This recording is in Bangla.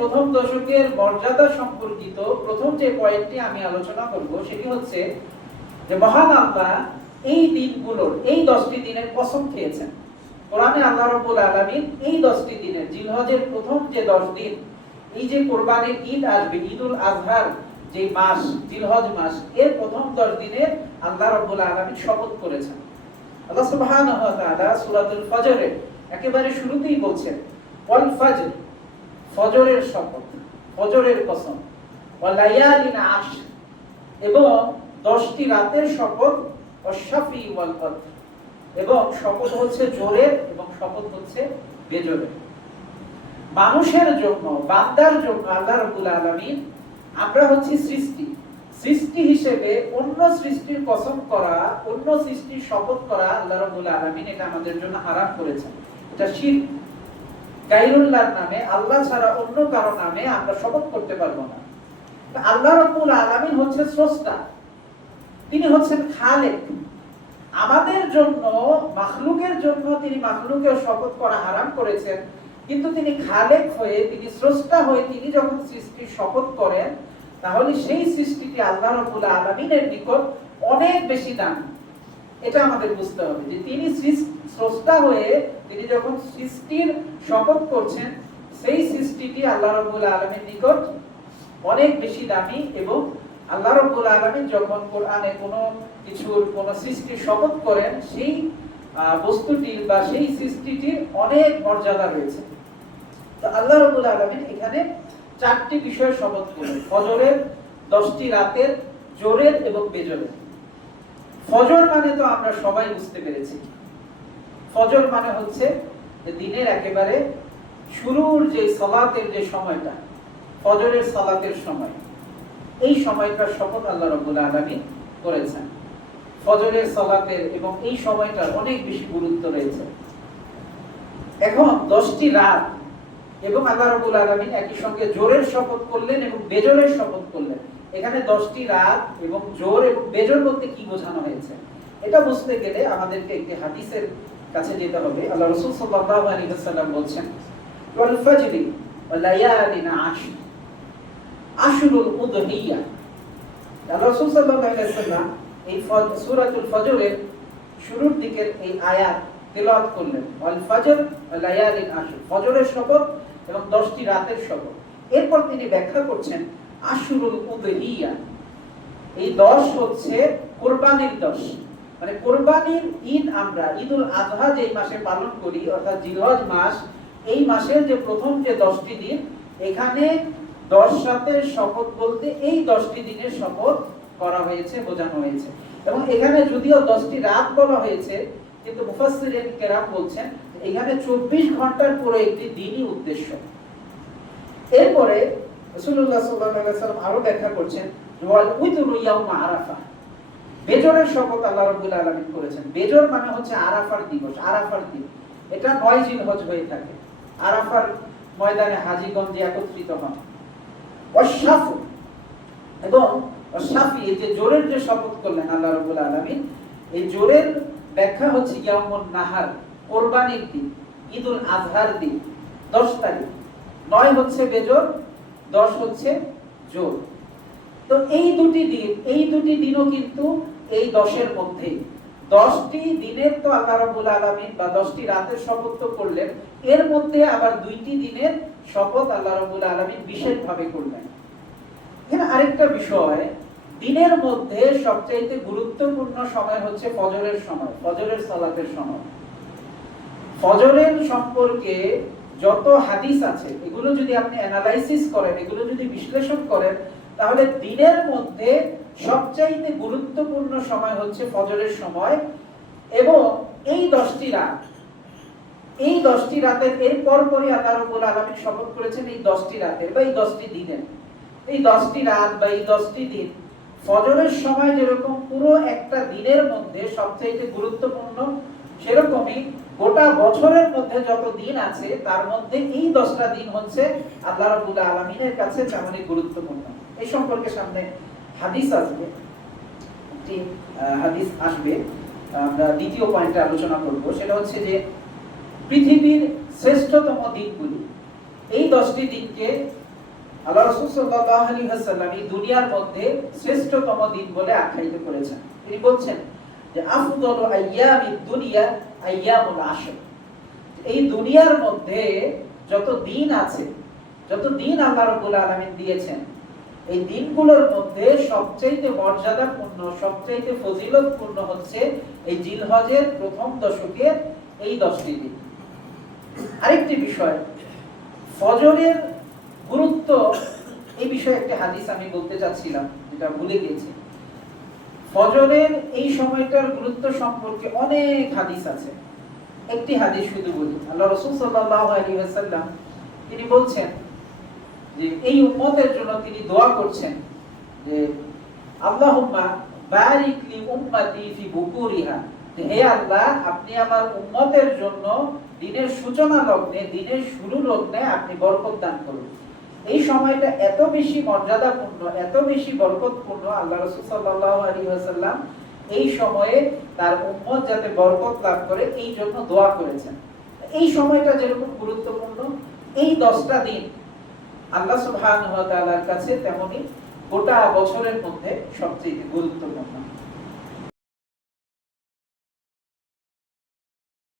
প্রথম দশকের মর্যাদা সম্পর্কিত প্রথম যে পয়েন্টটি আমি আলোচনা করব, সেটি হচ্ছে যে মহান আল্লাহ এই দিনগুলোর, এই দশটি দিনের কসম খেয়েছেন। কোরআনে আল্লাহ রব্বুল এই দশটি দিনের প্রথম যে দশ দিন, এই যে কোরবানির ঈদ আসবে, ঈদুল আজহার যে মাস, জিলহজ মাস, এর প্রথম দশ দিনে আল্লাহ রব্বুল শপথ করেছেন। আল্লাহ সুবহানাহু ওয়া তাআলা একেবারে শুরুতেই বলছেন ফজরের শপথ, ফজরের কসম। ওয়ালায়ালিন আশ এবং দশটি রাতের শপথ অশাফি ওয়াল কদর এবং শপথ হচ্ছে জোরের এবং শপথ হচ্ছে বেজোরের মানুষের জন্য, বান্দার জন্য আল্লাহ রাব্বুল আলামিন আমরা হচ্ছে সৃষ্টি। সৃষ্টি হিসেবে অন্য সৃষ্টির কসম করা, অন্য সৃষ্টির শপথ করা আল্লাহ রাব্বুল আলামিন এটা আমাদের জন্য হারাম করেছেন। এটা শিরক। গাইরুল্লাহর নামে, আল্লাহ ছাড়া অন্য কারও নামে আমরা শপথ করতে পারব না। আল্লাহ রাব্বুল আলামিন হচ্ছে স্রষ্টা। তিনি হচ্ছেন খালেক। আমাদের জন্য, মাখলুকের জন্য তিনি মাখলুকের শপথ করা হারাম করেছেন। কিন্তু তিনি খালেক হয়ে, তিনি স্রষ্টা হয়ে তিনি যখন সৃষ্টির শপথ করেন, তাহলে সেই সৃষ্টিটি আল্লাহ রাব্বুল আলামিনের নিকট অনেক বেশি দাম। এটা আমাদের বুঝতে হবে যে তিনি স্রষ্টা হয়ে তিনি যখন সৃষ্টির শপথ করছেন, সেই সৃষ্টিটি আল্লাহ রাব্বুল আলামিনের নিকট অনেক বেশি দামি এবং আল্লাহ রাব্বুল আলামিন যখন কোরআনে কোনো কিছুর, কোনো সৃষ্টির শপথ করেন, সেই বস্তুটির বা সেই সৃষ্টিটির অনেক মর্যাদা রয়েছে। তো আল্লাহ রাব্বুল আলামিন এখানে চারটি বিষয় শপথ করলেন ফজরের, দশটি রাতের, জোরের এবং বেজরের। ফজর মানে তো আমরা সবাই বুঝতে পেরেছি। ফজর মানে হচ্ছে যে দিনের একেবারে শুরুর যে সালাতের যে সময়টা, ফজরের সালাতের সময়। এই সময়টার শপথ আল্লাহ রাব্বুল আলামিন করেছেন। ফজরের সালাতের এবং এই সময়টার অনেক বেশি গুরুত্ব রয়েছে। এখন দশটি রাত এবং আল্লাহ রাব্বুল আলামিন একই সঙ্গে জোরের শপথ করলেন এবং বেজরের শপথ করলেন। এখানে দশটি রাত এবং জোর এবং বেজর বলতে কি বোঝানো হয়েছে? এটা বুঝতে গেলে আমাদেরকে একটি হাদিসের কাছে যেতে হবে। আল্লাহ রসুল সাল্লাল্লাহু আলাইহি ওয়াসাল্লাম বলছেন, ওয়াল ফাজরি ওয়া লায়ালিন আশর আশরুল উদহিয়া। আল্লাহ রাসূল সাল্লাল্লাহু আলাইহি ওয়াসাল্লাম এই সূরাতুল ফজরের শুরুর দিকের এই আয়াত তেলাওয়াত করলেন। ওয়াল ফজর ওয়া লায়ালিন আশর ফজরের শপথ এবং 10টি রাতের শপথ। এরপর তিনি ব্যাখ্যা করছেন আশুরুল উদহিয়া। এই দশ হচ্ছে কোরবানির দশ। মানে কোরবানির ঈদ আমরা, ঈদুল আজহা যেই মাসে পালন করি, অর্থাৎ জিলহজ মাস, এই মাসের যে প্রথম যে দশটি দিন, এখানে দশ শপথ বলতে এই দশটি দিনের শপথ করা হয়েছে, বোঝানো হয়েছে। এবং এখানে যদিও দশটি রাত বলা হয়েছে, কিন্তু মুফাসসিরিন কেরাম বলছেন, এখানে চব্বিশ ঘণ্টার পুরো একটি দিনই উদ্দেশ্য। এরপরে আলাইহি সাল্লাম আরও ব্যাখ্যা করছেন আরাফা বেজরের শপথ আল্লাহ রাব্বুল আলামিন করেছেন। বেজর মানে হচ্ছে আরাফার দিবস, আরাফার দিন। এটা নয় জিলহজ হয়ে থাকে। আরাফার ময়দানে হাজীগঞ্জে একত্রিত হন। অশাফু এবং অশাফি যে জোরের যে শপথ করলেন আল্লাহ রাব্বুল আলামিন, এই জোরের ব্যাখ্যা হচ্ছে ইয়াউমুন নাহার, কোরবানির দিন, ঈদুল আজহার দিন 10 তারিখ। নয় হচ্ছে বেজর দশ হচ্ছে জোর। তো এই দুটি দিন, এই দুটি দিনও কিন্তু এই দশের মধ্যে। দশটি দিনের তো আল্লাহ রাব্বুল আলামিন বা দশটি রাতের শপথ তো করলেন, এর মধ্যে আবার দুইটি দিনের শপথ আল্লাহ রাব্বুল আলামিন বিশেষভাবে করলেন। এখানে আরেকটা বিষয়, দিনের মধ্যে সবচাইতে গুরুত্বপূর্ণ সময় হচ্ছে ফজরের সময়, ফজরের সালাতের সময়। ফজরের সম্পর্কে যত হাদিস আছে, এগুলো যদি আপনি অ্যানালাইসিস করেন, এগুলো যদি বিশ্লেষণ করেন, তাহলে দিনের মধ্যে সবচাইতে গুরুত্বপূর্ণ সময় হচ্ছে ফজরের সময় এবং এই দশটি রাত। এই দশটি রাতের এর পরপরই আল্লাহ রব্বুল আলামিন শপথ করেছেন এই দশটি রাতের বা এই দশটি দিনের। এই দশটি রাত বা এই দশটি দিন ফজরের সময় যেরকম পুরো একটা দিনের মধ্যে সবচাইতে গুরুত্বপূর্ণ, সেরকমই গোটা বছরের মধ্যে যত দিন আছে, তার মধ্যে এই দশটা দিন হচ্ছে আল্লাহ রাব্বুল আলামিনের কাছে তেমনই গুরুত্বপূর্ণ। এই সম্পর্কে সামনে হাদিস আসবে। একটি হাদিস আসবে। আমরা দ্বিতীয় পয়েন্টে আলোচনা করব। সেটা হচ্ছে যে পৃথিবীর শ্রেষ্ঠতম দিনগুলি। এই দশটি দিনকে আল্লাহ রসুল সাল্লাল্লাহু আলাইহি ওয়াসাল্লাম এই দুনিয়ার মধ্যে শ্রেষ্ঠতম দিন বলে আখ্যায়িত করেছেন। তিনি বলছেন যে আফদলু আইয়ামিদ দুনিয়া, আইয়ামুল আশর। এই দুনিয়ার মধ্যে যত দিন আছে, যত দিন আল্লাহ রাব্বুল আলামিন দিয়েছেন, এই দিনগুলোর মধ্যে সবচেয়ে মর্যাদাপূর্ণ সবচেয়ে ফজিলতপূর্ণ হচ্ছে এই জিলহজের প্রথম দশকের এই দশটি দিন। আরেকটি বিষয়, ফজরের গুরুত্ব, এই বিষয়ে একটা হাদিস আমি বলতে চাচ্ছিলাম, যেটা ভুলে গেছি ফজরের এই সময়টার গুরুত্ব সম্পর্কে অনেক হাদিস আছে। একটি হাদিস শুধু বলি। আল্লাহ রসুল সাল্লাল্লাহু আলাইহি ওয়াসাল্লাম তিনি বলছেন যে এই উম্মতের জন্য তিনি দোয়া করছেন যে, আল্লাহুম্মা বারিক লি উম্মতি ফি বুকুরিহা। হে আল্লাহ, আপনি আমার উম্মতের জন্য দিনের সূচনা লগ্নে, দিনের শুরু লগ্নে আপনি বরকত দান করুন। এই সময়টা এত বেশি মর্যাদাপূর্ণ, এত বেশি বরকতপূর্ণ আল্লাহ রাসূল সাল্লাল্লাহু আলাইহি ওয়াসাল্লাম এই সময়ে তার উম্মত যাতে বরকত লাভ করে, এই জন্য দোয়া করেছেন। এই সময়টা যেরকম গুরুত্বপূর্ণ, এই দশটা দিন আল্লাহ তাআলার কাছে তেমনি গোটা বছরের মধ্যে সবচেয়ে গুরুত্বপূর্ণ।